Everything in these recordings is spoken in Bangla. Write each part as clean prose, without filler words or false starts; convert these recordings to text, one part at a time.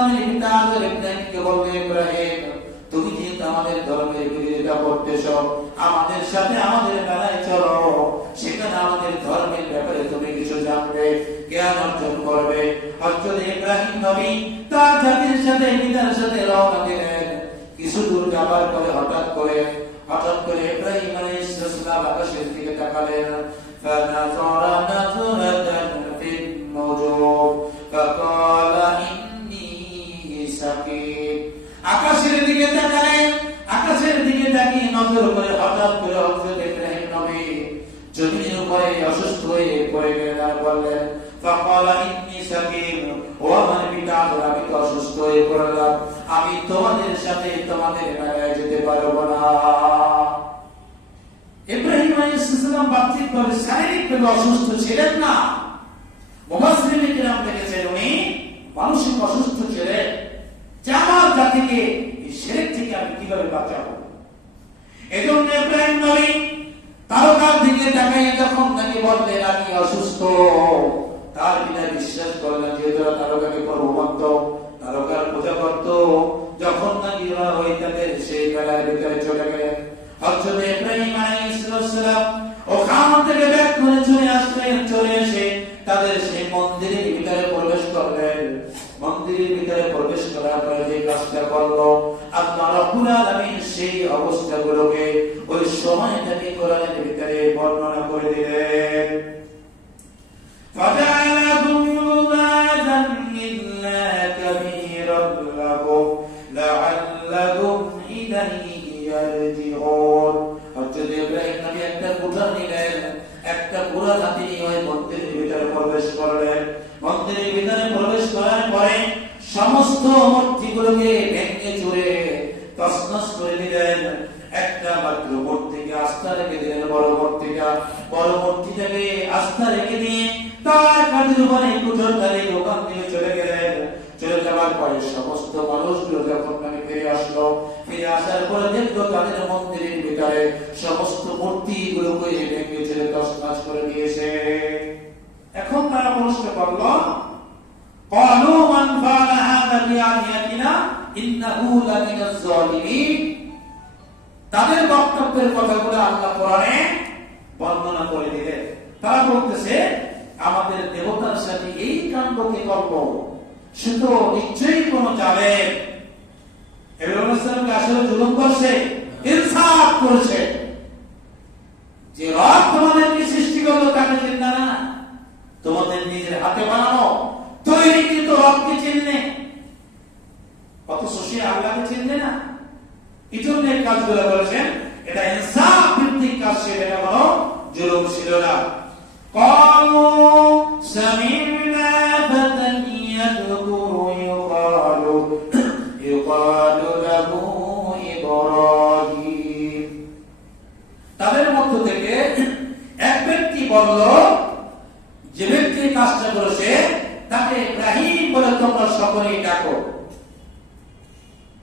সালামের পিতা আযর ইব্রাহিমকে বললেন, ইব্রাহিম তুমি যেহেতু আমাদের ধর্মের বিরোধিতা করতেছো, আমাদের সাথে আমাদের বেলায় চলো, সেখানে আমাদের ধর্মের ব্যাপারে তুমি কিছু জানবে, জ্ঞান অর্জন করবে। হযরত ইব্রাহিম নবী তার জাতির সাথে পিতার সাথে রওনা দিলেন। কিছু দূর যাবার পরে হঠাৎ করে ইব্রাহিম আলাইহিস সালাম আকাশের দিকে তাকালেন। ফানাযারা নাযরাতান ফিন নুজুম ফাকালা ইন্নী সাকিব। আকাশের দিকে তাকালেন, আকাশের দিকে তাকিয়ে নজর করে হঠাৎ করে হযরত ইব্রাহিম নবী জমিনের উপরে অসুস্থ হয়ে পড়ে গেলেন আর বললেন, ফাকালা ইন্নী সাকিব, ও আমার পিতা আমি তো অসুস্থ হয়ে পড়লাম, আমি তোমাদের সাথে তোমাদের মেলায় যেতে পারবো না। ইব্রাহিম আলাইহিস সালাম বাহ্যিকভাবে শারীরিকভাবে অসুস্থ ছিলেন না। মুফাসসিরিন কিরাম লিখেছেন উনি মানসিক অসুস্থ ছিলেন, যে আমার জাতিকে এই শিরক থেকে আমি কিভাবে বাঁচাবো। এজন্য ইব্রাহিম নবী তারকার দিকে তাকিয়ে যখন তাকে বললেন আমি অসুস্থ, তার বিনা বিশ্বাস করলেন যে তারকাকে পরমাত্ম তারকার পূজা করত। যখন নাকি ওই তাদের সেই বেলার ভিতরে চলে গেলেন, হযরত ইব্রাহিম আলাইহিস সালাম ওখান থেকে ব্যাক করে চলে এসে তাদের সেই মন্দিরের ভিতরে প্রবেশ করলেন। মন্দিরের ভিতরে প্রবেশ করার পরে যে কাজটা করলো, আল্লাহ রাব্বুল আলামিন সেই অবস্থাগুলোকে ওই সময়টাকে কোরআনের ভিতরে বর্ণনা করে দিলেন। فَجَعَلَكُمْ عُبَادًا إِلَّا كَبِيرًا لَكُمْ لَعَلَّكُمْ إِلَيْهِ يَرْجِعُونَ। হযরত ইব্রাহিম নবী একটা কুঠা নিলেন, একটা কুড়াল হাতে নিয়ে ওই মন্দিরের ভিতরে প্রবেশ করলেন। মন্দিরের ভিতরে প্রবেশ করার পরে সমস্ত মূর্তিগুলোকে ভেঙে চুরে তছনছ করে দিলেন। একটা মাত্র মূর্তিকে আস্থা রেখে দিলেন, বড় মূর্তিটাকে আস্থা রেখে দিয়ে তার কাঁধের উপরে কুঠোরধারী ওখান থেকে চলে গেলেন। চলে যাওয়ার পরে সমস্ত মানুষগুলো যখন ফিরে আসলো, ফিরে আসার পরে দেখলো তাদের মন্দিরের ভিতরে সমস্ত মূর্তিগুলোকে ভেঙে চুরে তছনছ করে দিয়েছে। এখন তারা প্রশ্ন করল, ক্বালু মান ফাআলা হাযা বিআলিয়াতিনা ইন্নাহু লামিনাজ জালিমিন। তাদের বক্তব্যের কথাগুলো আল্লাহ কোরআনে বর্ণনা করে দিলেন। তারা বলতেছে আমাদের দেবতার সাথে এই কাণ্ডকে করব, সে তো নিশ্চয়ই কোন জালেম। ইব্রাহিম সালামকে আসলে জুলুম করছে, ইনসাফ করেছে। যে রব তোমাদেরকে সৃষ্টি করলো তাকে চিন্তা না, তোমাদের নিজের হাতে বানানো তৈরিকৃত রবকে চিনলে, অথচ সে আল্লাহকে চিনলে না। এই জন্য এই কাজগুলো করেছেন, এটা ইনসাফ ভিত্তিক কাজ ছিল, এটা কোনো জুলুম ছিল না। ক্বালু সামি'না ফাতান ইয়াযকুরু ইউকালু লাহু ইব্রাহিম। তাদের মধ্য থেকে এক ব্যক্তি বলল, যে ব্যক্তি কাজটা করেছে তাকে ইব্রাহিম বলে তোমরা সকলেই ডাকো।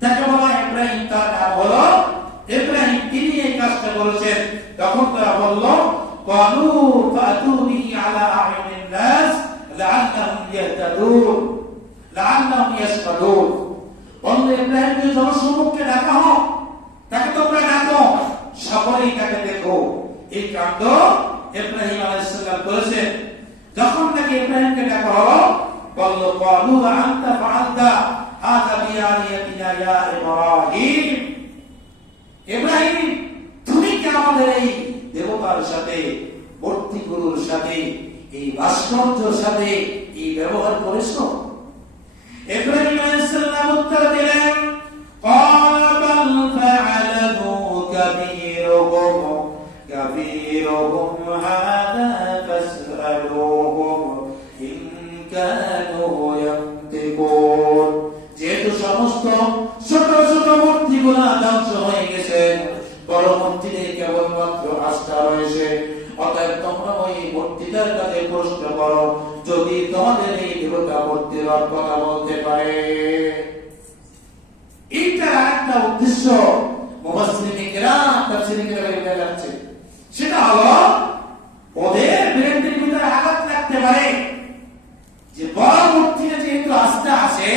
তাকে বলা ইব্রাহিম, তার নাম হলো ইব্রাহিম, তিনি এই কাজটা করেছেন। তখন তারা বলল, ক্বালু ফাতু বিহি আলা আ'য়ুনিন নাস লাআল্লাহুম ইয়াহতাদুন লাআল্লাহুম ইয়াশকুরুন। বলল ইব্রাহিমকে জনসমক্ষে ডাকা হোক, তাকে তোমরা ডাকো, সকলেই তাকে দেখো। এই কাণ্ড ইব্রাহিম আলাইহিস সালাম করেছেন। যখন তাকে ইব্রাহিমকে ডাকা হলো, বলল ক্বালু আনতা ফাআলতা হাযা বিআলিয়াতিনা ইয়া ইব্রাহিম। ইব্রাহিম তুমি কি আমাদের এই দেবতার সাথে, মূর্তিগুলোর সাথে, এই ভাস্কর্যের সাথে এই ব্যবহার করেছো? ইব্রাহিম আলাইহিস সালাম উত্তর দিলেন, ক্বালা বাল ফাআলাহু কাবীরুহুম হাযা ফাসআলুহুম ইন কানু ইয়ানতিকুন। যেহেতু সমস্ত ছোট ছোট মূর্তিগুলো ধ্বংস হয়ে গেছে, বড় মূর্তিতে কেবলমাত্র আস্থা রয়েছে, অতএব তোমরা ওই মূর্তিটার কাছে প্রশ্ন করো, যদি তোমাদের এই দেবতা মূর্তির কথা বলতে পারে। এইটা একটা উদ্দেশ্য মুফাসসিরিন কিরাম তাফসীরে বলে যাচ্ছে, সেটা হলো ওদের বিরুদ্ধে ভিতরে আঘাত লাগতে পারে যে বড় মূর্তিতে যেহেতু আস্থা আছে,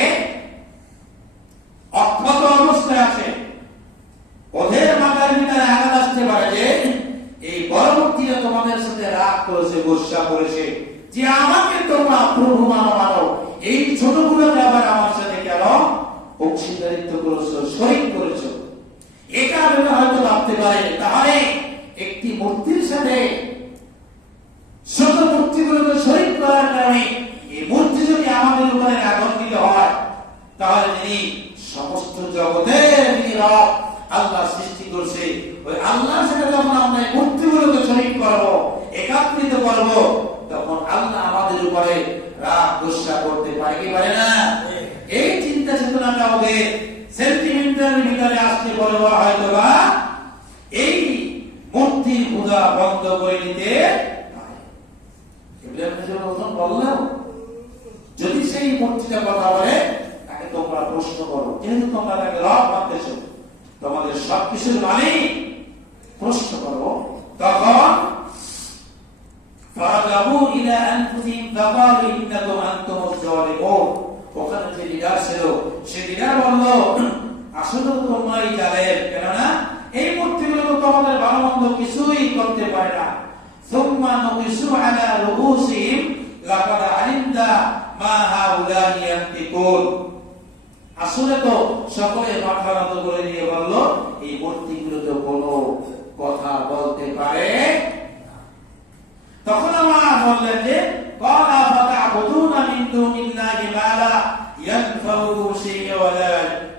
অংশীদারিত্ব করেছো, শরীক করেছো। এটা আমরা হয়তো ভাবতে পারি, তাহলে একটি মূর্তির সাথে ছোট মূর্তিগুলোকে শরীক করার কারণে এই মূর্তি যদি আমাদের উপরে আঘাত হয়, তাহলে যিনি সমস্ত জগতের যিনি রব, আল্লাহ সৃষ্টি করছে, ওই আল্লাহর সাথে যখন আমরা এই মূর্তিগুলোকে শরীক করবো, একাত্রিত করবো, তখন আল্লাহ আমাদের উপরে রাগ গোসা করতে পারে কি পারে না? এই চিন্তা চেতনাটা ওদের সেন্টিমেন্টাল ভিতরে আসতে বলবো, হয়তো বা এই মূর্তির পূজা বন্ধ করে দিতে বললাম। যদি সেই মূর্তিটা কথা বলে, তাকে তোমরা প্রশ্ন করো, যেহেতু তোমরা তাকে রব মানতেছ, তোমাদের সবকিছুর মানে প্রশ্ন করো। তখন ওখানে যে লিডার ছিল, সে লিডার বলল, আসলে তোমরাই জালেম, কেননা এই মূর্তিগুলো তো তোমাদের ভালো মন্দ কিছুই করতে পারে না। সুম্মা নুকিসু আলা রুউসিহিম লাকাদ আলিমতা মা হাউলাই ইয়ান্তিকুন। আসলে তো সকলে মাথা নত করে দিয়ে বলল, এই মূর্তিগুলো তো কোনো কথা বলতে পারে। তখন আমরা বললেন যে ক্বালা ফাতা'বুদুনা মিন দুনিল্লাহি মা লা ইয়ানফাউকুম শাই'আন ওয়া লা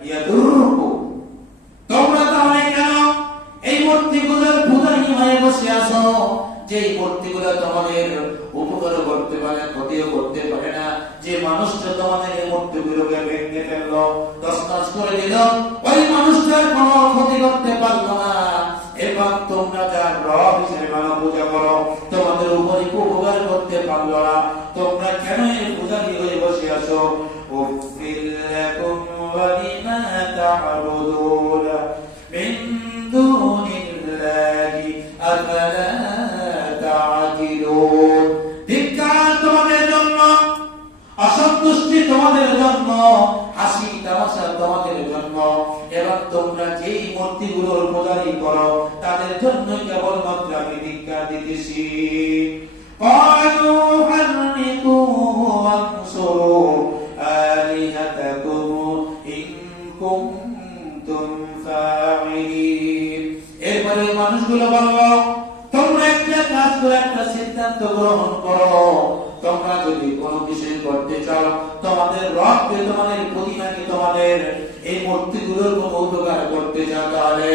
ইয়াদুররুকুম। তোমরা তাহলে কেন এই মূর্তিগুলোর পূজারী হয়ে বসে আছো, যে মূর্তিগুলো তোমাদের উপকার করতে পারে, ক্ষতিও করতে পারে না। যে মানুষটা তোমাদের এই মূর্তিগুলোকে ভেঙে ফেললো, তছনছ করে দিল, ওই মানুষটার কোনো ক্ষতি করতে পারলো না। এবং তোমরা যার রব হিসেবে মানো, পূজা করো, তোমাদের উপরে উপকার করতে পারলো না। তোমরা কেন এই পূজারী হয়ে বসে আছো? উফিল লাকুম ওয়া লিমা তা'বুদুনা মিন দুনিল্লাহি আফালা তা'কিলুন। ধিক্কার তোমাদের জন্য, অসন্তুষ্টি তোমাদের জন্য, হাসি তামাশা তোমাদের জন্য, এবং তোমরা যেই মূর্তিগুলোর পূজারি করো, তাদের জন্য কেবলমাত্র আমি ধিক্কার দিতেছি। ক্বালু হাররিকু ওয়ানসুরু আলিহাতাকুম ইন কুনতুম ফাইলিন। এরপরে মানুষগুলো বলল, তোমরা একটা কাজ করে, একটা সিদ্ধান্ত গ্রহণ করো। তোমরা যদি কোনো কিছু করতে চাও, তোমাদের রবকে, তোমাদের প্রতিমাকে, তোমাদের এই মূর্তিগুলোর কোনো উপকার করতে চাও, তাহলে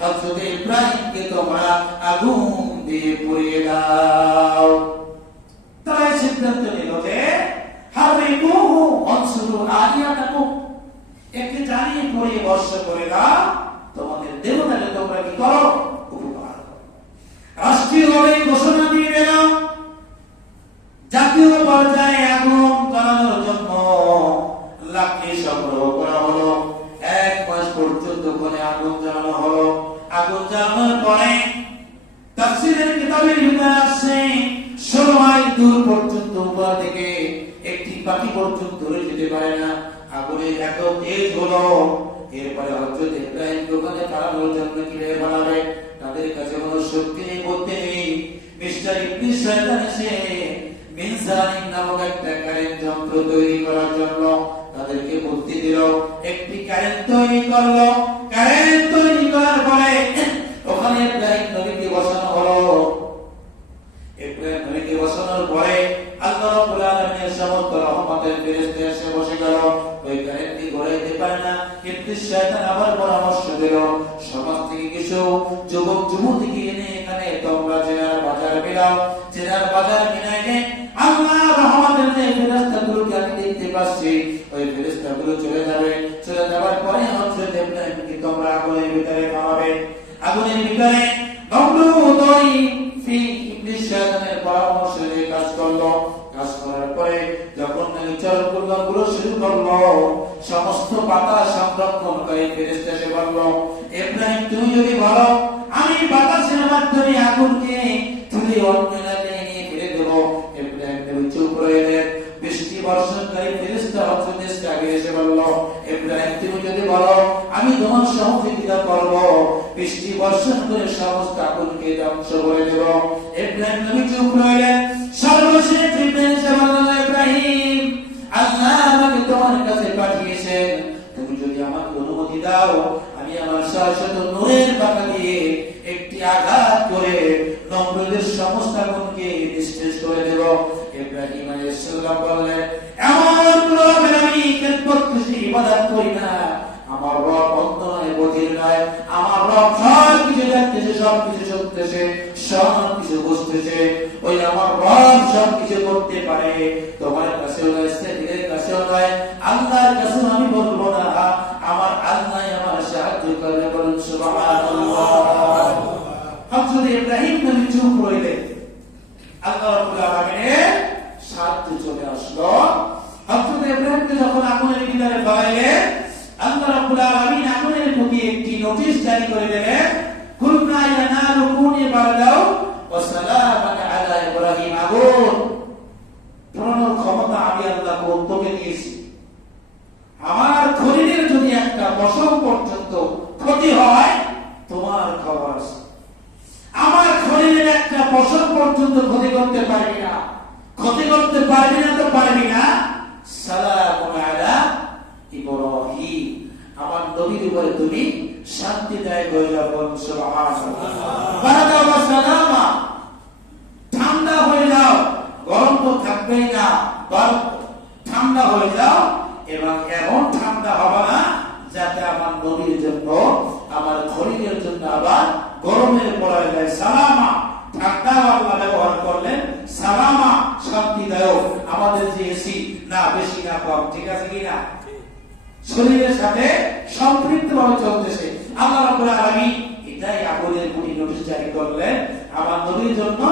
হযরত ইব্রাহিমকে তোমরা আগুন দিয়ে পুড়িয়ে দাও। তারা সিদ্ধান্ত নিল যে হাররিকুহু ওয়ানসুরু আলিহাতাকুম, একে জ্বালিয়ে পুড়িয়ে ভস্ম করে দাও, তোমাদের দেবতাকে তোমরা কি করো? উপকার করো। রাষ্ট্রীয়ভাবে ঘোষণা দিয়ে দিল, জাতীয় পর্যায়ে আগুন জ্বালানোর জন্য লাকড়ি সংগ্রহ করা হলো। 1 মাস পর্যন্ত কোনে আগুন জ্বালানো হলো। আগুন জ্বালানোর পরে তাফসীরের কিতাবের ভিতরে আসছে 16 মাইল দূর পর্যন্ত উপর থেকে একটি পাখি পর্যন্ত ধরে যেতে পারে না, আগুনের এত তেজ হলো। এরপরে হযরত ইব্রাহিম ওখানে পালানোর জন্য কিভাবে পালাবে? তাদের কাছে কোনো শক্তি নেই, বুদ্ধি নেই। মিস্টার ইবলিস শয়তান এসে মিনজানিন নামক একটা কারেন্ট যন্ত্র তৈরি করার জন্য তাদেরকে বুদ্ধি দিল। একটি কারেন্ট তৈরি করলো। কারেন্ট তৈরি করার পরে ওখানে ইব্রাহিম নবীকে বসানো হলো। ইব্রাহিম নবীকে বসানোর পরে আল্লাহ রাব্বুল আলামিনের সমস্ত রহমতের ফেরেশতা এসে বসে গেল। ওই কারেন্টটি ঘোরাইতে পারে না। ইবলিস শয়তান আবার পরামর্শ দিল, সমাজ থেকে কিছু যুবক যুবতীকে এনে এখানে তোমরা জেনার বাজার মিলাও। জেনার বাজার মিলাইলে আল্লাহ রহমতের যে ফেরেশতাগুলোকে আমি দেখতে পাচ্ছি, ওই ফেরেশতাগুলো চলে যাবে। চলে যাওয়ার পরে হযরত ইব্রাহিমকে তোমরা আগুনের ভিতরে নামাবে। আগুনের ভিতরে নমরুদ ওই ইবলিস শয়তানের পরামর্শ নিয়ে কাজ করলো। কাজ করার পরে যখন নিচের গুলো শুরু করলো, সমস্ত পাতা সংরক্ষণকারী ফেরেশতা এসে বলল, ইব্রাহিম তুমি যদি বলো আমি বাতাসের মাধ্যমে আগুনকে তুলে অন্য এলাকায় নিয়ে ফেলে দেবো। ইব্রাহিম নবী চুপ রইলেন। বৃষ্টি বর্ষণকারী ফেরেশতা হযরত ইসরাঈল এসে বলল, ইব্রাহিম তুমি যদি বলো আমি তোমার সহযোগিতা করব, বৃষ্টি বর্ষণ করে সমস্ত আগুনকে ধ্বংস করে দেব। ইব্রাহিম নবী চুপ রইলেন। সর্বশেষ ইব্রাহিম এসে বলল, ইব্রাহিম আল্লাহ আমাকে তোমার কাছে পাঠিয়েছেন, তুমি যদি আমাকে অনুমতি দাও, আমি আমার শাশ্বত নূরের পাখা দিয়ে একটি আঘাত করে নমরুদের সমস্ত আগুনকে নিঃশেষ করে দেব। ইব্রাহিম আলাইহিস সালাম বললেন, এমন রবের আমি খেদমত খুশি ইবাদত করি না। আমার রব অন্ধ নয়, বধির নয়। আমার রব সব কিছু দেখতেছে, সব কিছু শুনতেছে, সব কিছু বুঝতেছে। ওই আমার রব সব কিছু করতে পারে। তোমার কাছেও নয়, ইসরাঈলের কাছেও নয়, আল্লাহর কাছেও আমি বলবো না। আমার আল্লাহ আমার সাহায্য করবে। বলুন সুবহানাল্লাহ। হযরত ইব্রাহিম নবী চুপ রইলেন। আল্লাহ রাব্বুল আলামিনের সাহায্য চলে আসলো। হযরত ইব্রাহিমকে যখন আগুনের ভিতরে ফেলাইলেন, আল্লাহ রাব্বুল আলামিন আগুনের প্রতি একটি নোটিশ জারি করে দিলেন, কুলনা ইয়া নারু কুনি বারদাও ওয়া সালামান আলা ইব্রাহিম। আগুন পুরনো ক্ষমতা আমি আল্লাহ তোকে দিয়েছি। আমার খলিলের যদি একটা পশম পর্যন্ত ক্ষতি হয়, তোমার খবর আছে। আমার খলিলের একটা পশম পর্যন্ত ক্ষতি করতে পারবি না। ক্ষতি করতে পারবি না তো পারবি না। সালামুন আলা ইব্রাহিম, আমার নবীর উপরে তুমি শান্তি দায় হয়ে যাও। সুবহানাল্লাহ। বারাকা ওয়া সালামা, ঠান্ডা হয়ে যাও, গরম তো থাকবেই না, বরফ ঠান্ডা হয়ে যাও। এবং এমন ঠান্ডা হবে না যাতে আমার নবীর জন্য, আমার খলিলের জন্য আবার গরমের পড়া যায়। সালামা, ঠান্ডা আল্লাহ ব্যবহার করলেন। সালামা, শান্তিদায়ক। আমাদের যে এসি না বেশি না কম, ঠিক আছে কিনা? শরীরের সাথে সম্পৃক্ত ভাবে চলতেছে। আল্লাহ রাব্বুল আলামিন এটাই আগুনের প্রতি নোটিশ জারি করলেন। আমার নবীর জন্য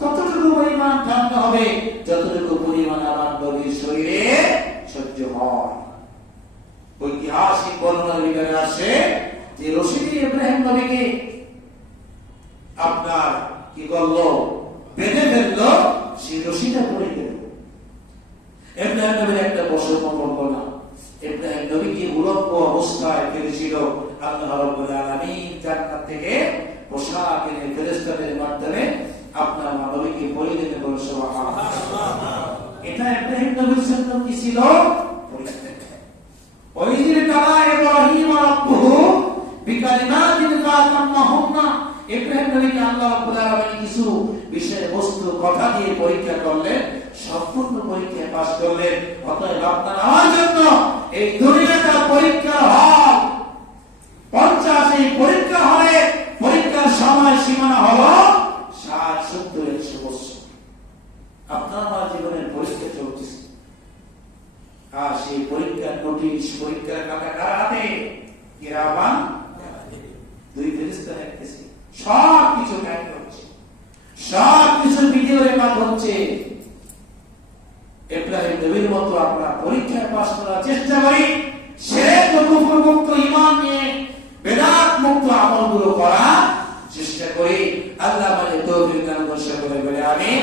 ততটুকু পরিমাণ ঠান্ডা হবে যতটুকু পরিমাণ আমার নবীর শরীরে সহ্য হয়। ঐতিহাসিক বর্ণনার ভিতরে আসে যে রশিদি ইব্রাহিম নবীকে আপনার কি করলো, বেঁধে ফেললো, সেই রশিটা পড়ে গেল। ইব্রাহিম নবীর একটা বছর করলো না। ইব্রাহিম নবীকে উলম্ব অবস্থায় ফেলেছিল। আল্লাহ রাব্বুল আলামিন জান্নাত থেকে পোশাক এনে ফেরেশতাদের মাধ্যমে আপনার নবীকে পরিয়ে দিতে বলেন। সুবহানাল্লাহ। এটা ইব্রাহিম নবীর জন্য কি ছিল? ওয়াইজির তাআলা ইব্রাহিম রাব্বুহু বিকালিমাতিন ফাতাম্মাহুন্না। ইব্রাহিম নবীকে আল্লাহ রাব্বুল আলামিন কিছু বিষয় বস্তু কথা দিয়ে পরীক্ষা করলেন, সম্পূর্ণ পরীক্ষায় পাস করলেন। অতএব আপনার আমার জন্য এই দুনিয়াটা পরীক্ষার হল। 50 এই পরীক্ষা হলে পরীক্ষার সময় সীমানা হলো 60, 70, 100 বছর। আপনার আমার জীবনের পরীক্ষা চলতেছে। আর সেই পরীক্ষার নোটিশ, পরীক্ষার খাতা কার হাতে? কিরামান দুই ফেরেশতা রাখতেছে। সব কিছু টাইপ হচ্ছে, সব কিছু ভিডিও রেকর্ড হচ্ছে। ইব্রাহিম নবীর মতো আমরা পরীক্ষায় পাস করার চেষ্টা করি। শিরক ও কুফর মুক্ত ঈমান নিয়ে বেদাত মুক্ত আমলগুলো করার চেষ্টা করি। আল্লাহ আমাদের তৌফিক দান করুন। বলে আমিন।